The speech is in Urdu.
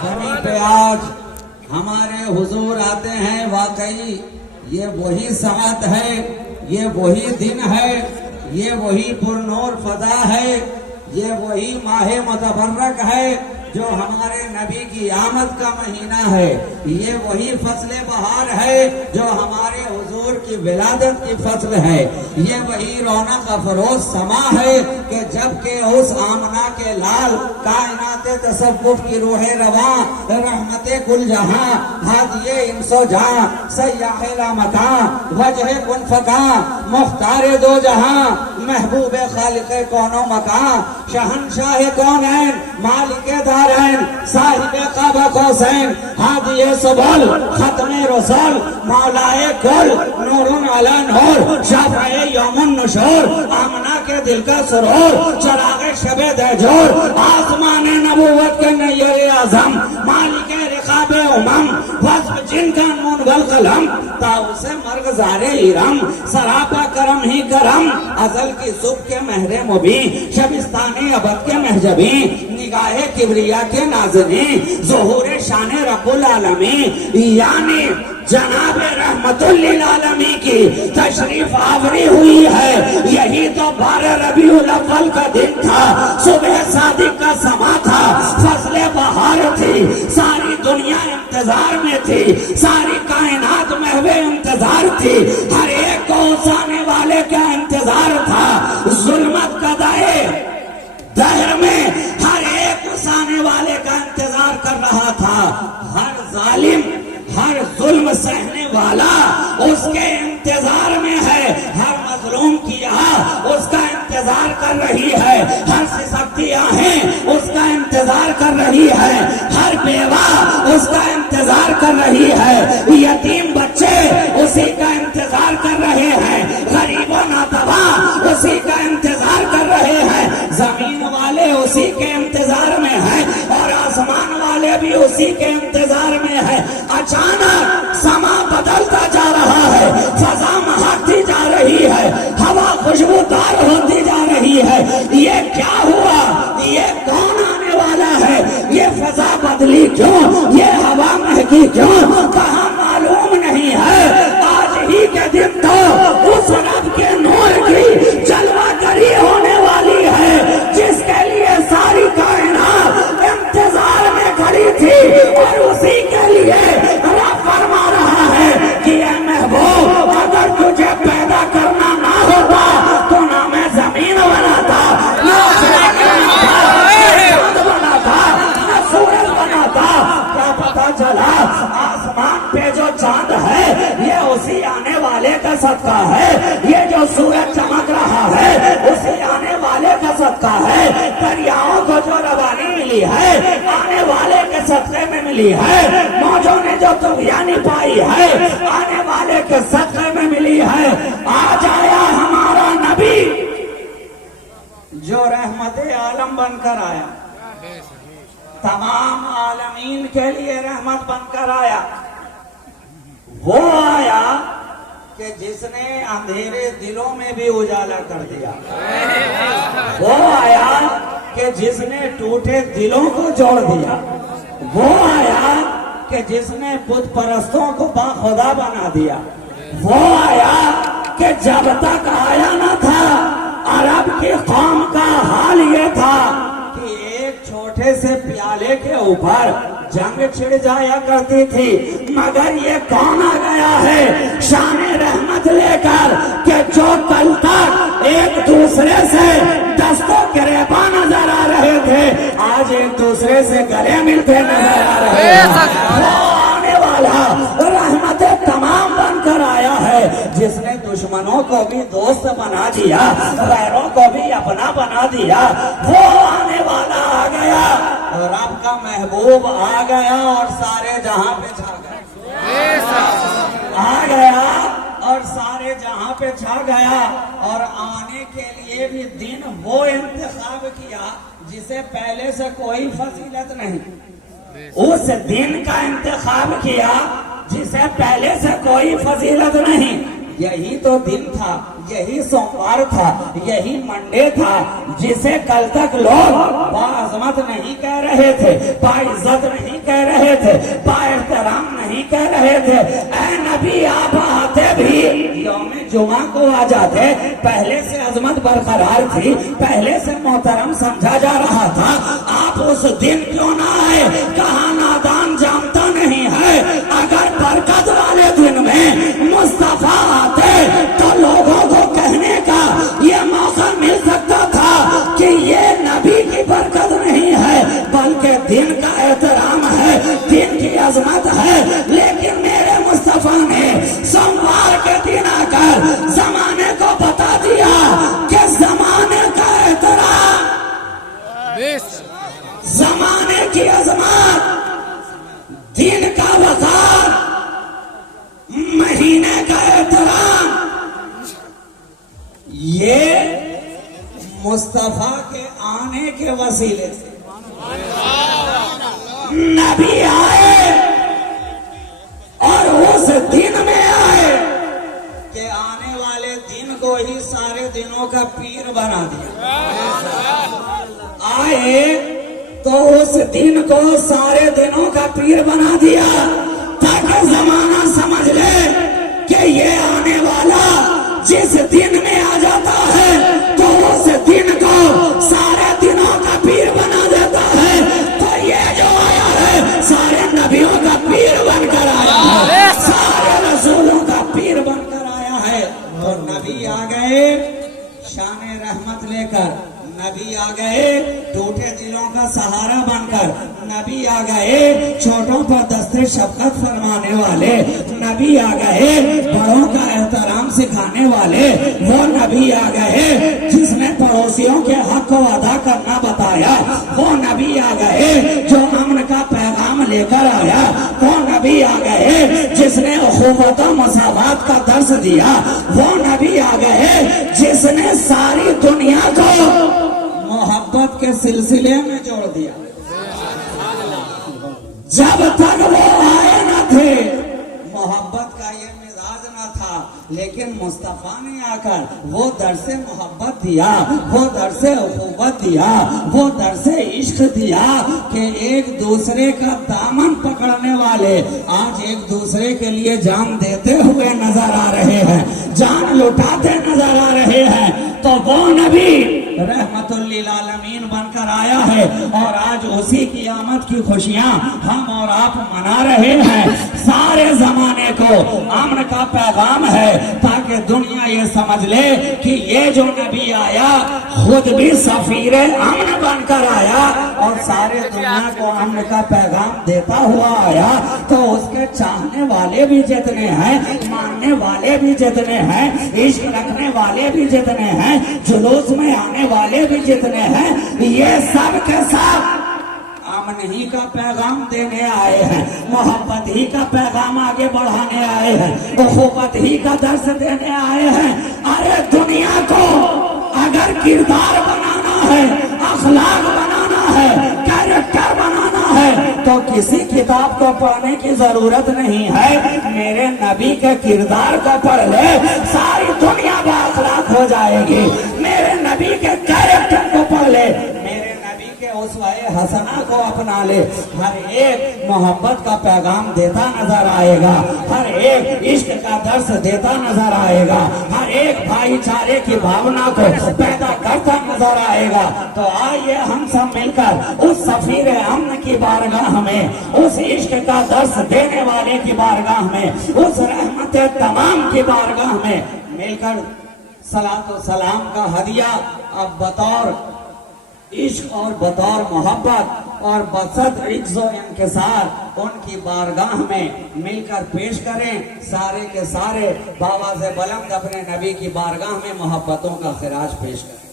زمین پہ آج ہمارے حضور آتے ہیں، واقعی یہ وہی ساعت ہے، یہ وہی دن ہے، یہ وہی پرنور فضا ہے، یہ وہی ماہ متبرک ہے جو ہمارے نبی کی آمد کا مہینہ ہے، یہ وہی فصل بہار ہے جو ہمارے حضور کی ولادت کی فصل ہے، یہ وہی رونق افروز سما ہے کہ جب کہ اس آمنہ کے لال کائنات تصوف کی روح رواں رحمت کل جہاں ہادی انس و جہاں سیاح لامکاں وجہ کن فکاں مختار دو جہاں محبوب خالق کون و مکاں شہنشاہ کونین مالک دارین صاحب قاب قوسین ہادی سبل ختم رسول مولائے کل نور علی نور شافع یوم النشور آمنہ کے دل کا سرور چراغ شب دہجور آسمان نبوت کے نیر اعظم مالک رقاب امم وصف جن کا نون والقلم تاؤس مرغزار ارم سراپا کرم ہی کرم ازل کی صبح کے مہر مبین شبستان ابد کے محجبین نگاہ کبریا کے ناظرین ظہور شان رب العالمین یعنی جناب رحمت للعالمین کی تشریف آوری ہوئی ہے۔ یہی تو 12 ربیع الاول کا دن تھا، صبح صادق کا سما تھا، فصل بہار تھی، ساری دنیا انتظار میں تھی، ساری کائنات محو انتظار تھی، ہر ایک کو اس آنے والے کا انتظار تھا۔ ظلمت کا دہر میں ہر ایک اس آنے والے کا انتظار کر رہا تھا، ہر ظالم ہر ظلم سہنے والا اس کے انتظار میں ہے، ہر مظلوم کی آہ اس کا انتظار کر رہی ہے، ہر سسکتی آہیں اس کا انتظار کر رہی ہے، ہر بیوہ اس کا انتظار کر رہی ہے، یتیم بچے اسی کا انتظار کر رہے ہیں، غریب و ناتواں اسی کا انتظار کر رہے ہیں، زمین والے اسی کے انتظار میں ہیں اور آسمان والے بھی اسی کے انتظار میں ہیں۔ اچانک سما بدلتا جا رہا ہے، فضا مہکتی جا رہی ہے، ہوا خوشبودار ہوتی جا رہی ہے، یہ کیا ہوا؟ یہ کون آنے والا ہے؟ یہ فضا بدلی کیوں؟ یہ ہوا مہکی کیوں؟ کہاں معلوم نہیں ہے۔ آج ہی کے دن تو اس رب کے نور کی جلوہ گری ہونے والی ہے جس کے لیے ساری کائنات انتظار میں کھڑی تھی، اور اسی کے لیے رب فرما رہا ہے کہ اے محبوب اگر تجھے پیدا کرنا نہ ہوتا تو نہ میں زمین بناتا، نہ چاند بناتا، نہ سورج بناتا۔ کیا پتا چلا آسمان پہ جو چاند ہے یہ اسی آنے والے کا صدقہ ہے، یہ جو سورج چمک رہا ہے اسی آنے والے کا صدقہ ہے، دریاؤں کو جو روانی ملی ہے آنے والے کے صدقے میں ملی ہے، موجوں نے جو طغیانی پائی ہے آنے والے کے صدقے میں ملی ہے۔ آج آیا ہمارا نبی جو رحمت عالم بن کر آیا، تمام عالمین کے لیے رحمت بن کر آیا، وہ آیا کہ جس نے اندھیرے دلوں میں بھی اجالا کر دیا، وہ آیا کہ جس نے ٹوٹے دلوں کو جوڑ دیا، وہ آیا کہ جس نے بت پرستوں کو باخدا بنا دیا، وہ آیا کہ جب تک آیا نہ تھا عرب کی قوم کا حال یہ تھا کہ ایک چھوٹے سے پیالے کے اوپر جنگ چھڑ جایا کرتی تھی، مگر یہ کون آ گیا ہے شان رحمت لے کر کہ جو کل تک ایک دوسرے سے دستوں گریباں نظر آ رہے تھے آج ایک دوسرے سے گلے ملتے نظر آ رہے ہیں۔ وہ آنے والا رحمت تمام بن کر آیا ہے جس نے دشمنوں کو بھی دوست بنا دیا، غیروں کو بھی اپنا بنا دیا، وہ آنے والا آ گیا، رب کا محبوب آ گیا اور سارے جہاں پہ چھا گیا، آ گیا اور سارے جہاں پہ چھا گیا، اور آنے کے لیے بھی دن وہ انتخاب کیا جسے پہلے سے کوئی فضیلت نہیں، اس دن کا انتخاب کیا جسے پہلے سے کوئی فضیلت نہیں، یہی تو دن تھا، یہی سوموار تھا، یہی منڈے تھا جسے کل تک لوگ با عظمت نہیں کہہ رہے تھے، با عزت نہیں کہہ رہے تھے، با احترام نہیں کہہ رہے تھے۔ اے نبی آپ آتے بھی یوم جمعہ کو آ جاتے، پہلے سے عظمت برقرار تھی، پہلے سے محترم سمجھا جا رہا تھا، آپ اس دن کیوں نہ آئے؟ کہاں نادان جانتا نہیں ہے، اگر برکت والے دن میں مصطفیٰ آتے تو لوگوں کو کہنے کا یہ موقع مل سکتا تھا کہ یہ نبی کی برکت نہیں ہے بلکہ دن کا احترام ہے، دن کی عظمت ہے۔ لیکن میرے مصطفیٰ نے سوموار کے دن آ کر زمانے کو بتا دیا کہ زمانے کا احترام، زمانے کی عظمت، دن کا وقار، مہینے کا احترام، یہ مصطفیٰ کے آنے کے وسیلے سے نبی آئے اور اس دن میں آئے کہ آنے والے دن کو ہی سارے دنوں کا پیر بنا دیا۔ آئے تو اس دن کو سارے دنوں کا پیر بنا دیا تاکہ زمانہ سمجھ لے کہ یہ آنے والا جس دن میں آ جاتا ہے تو اس دن کو سارے دنوں کا پیر بنا دیتا ہے۔ تو یہ جو آیا ہے سارے نبیوں کا پیر بن کر آیا ہے، سارے رسولوں کا پیر بن کر آیا ہے۔ تو نبی آ گئے شان رحمت لے کر، نبی آ گئے ٹوٹے دلوں کا سہارا بن کر، نبی آ گئے چھوٹوں پر دست شفقت فرمانے والے، نبی آ گئے بڑوں کا احترام سکھانے والے، وہ نبی آ گئے جس نے پڑوسیوں کے حق کو ادا کرنا بتایا، وہ نبی آ گئے جو امن کا پیغام لے کر آیا، وہ نبی آ گئے جس نے اخوت و مساوات کا درس دیا، وہ نبی آ گئے جس نے ساری دنیا کو محبت کے سلسلے میں جوڑ دیا۔ جب تک وہ آئے نہ تھے محبت کا یہ مزاج نہ تھا، لیکن مصطفیٰ نے آ کر وہ درس محبت دیا، وہ درس اخوت دیا، وہ درس عشق دیا کہ ایک دوسرے کا دامن پکڑنے والے آج ایک دوسرے کے لیے جان دیتے ہوئے نظر آ رہے ہیں، جان لٹاتے نظر آ رہے ہیں۔ تو وہ نبی رحمت للعالمین بن کر آیا ہے اور آج اسی کی آمد کی خوشیاں ہم اور آپ منا رہے ہیں۔ سارے زمانے کو امن کا پیغام ہے تاکہ دنیا یہ سمجھ لے کہ یہ جو نبی آیا خود بھی سفیر امن بن کر آیا اور سارے دنیا کو امن کا پیغام دیتا ہوا آیا۔ تو اس کے چاہنے والے بھی جتنے ہیں، ماننے والے بھی جتنے ہیں، عشق رکھنے والے بھی جتنے ہیں، جلوس میں آنے والے بھی جتنے ہیں، یہ سب کے ساتھ امن ہی کا پیغام دینے آئے ہیں، محبت ہی کا پیغام آگے بڑھانے آئے ہیں، اخوت ہی کا درس دینے آئے ہیں۔ ارے دنیا کو اگر کردار بنانا ہے، اخلاق بنانا ہے، کیریکٹر بنانا ہے تو کسی کتاب کو پڑھنے کی ضرورت نہیں ہے، میرے نبی کے کردار کو پڑھ لے ساری دنیا بااخلاق ہو جائے گی۔ میرے نبی کے کیریکٹر کو پڑھ لے، میرے نبی کے اسوہ حسنہ کو اپنا لے، ہر ایک محبت کا پیغام دیتا نظر آئے گا، ہر ایک عشق کا درس دیتا نظر آئے گا، ہر ایک بھائی چارے کی بھاونا کو پیدا کرتا نظر آئے گا۔ تو آئیے ہم سب مل کر اس سفیر امن کی بارگاہ میں، اس عشق کا درس دینے والے کی بارگاہ میں، اس رحمت تمام کی بارگاہ میں مل کر صلاۃ و سلام کا ہدیہ اب بطور عشق اور بطور محبت اور بصد عجز و انکسار ان کی بارگاہ میں مل کر پیش کریں۔ سارے کے سارے بآواز بلند اپنے نبی کی بارگاہ میں محبتوں کا خراج پیش کریں۔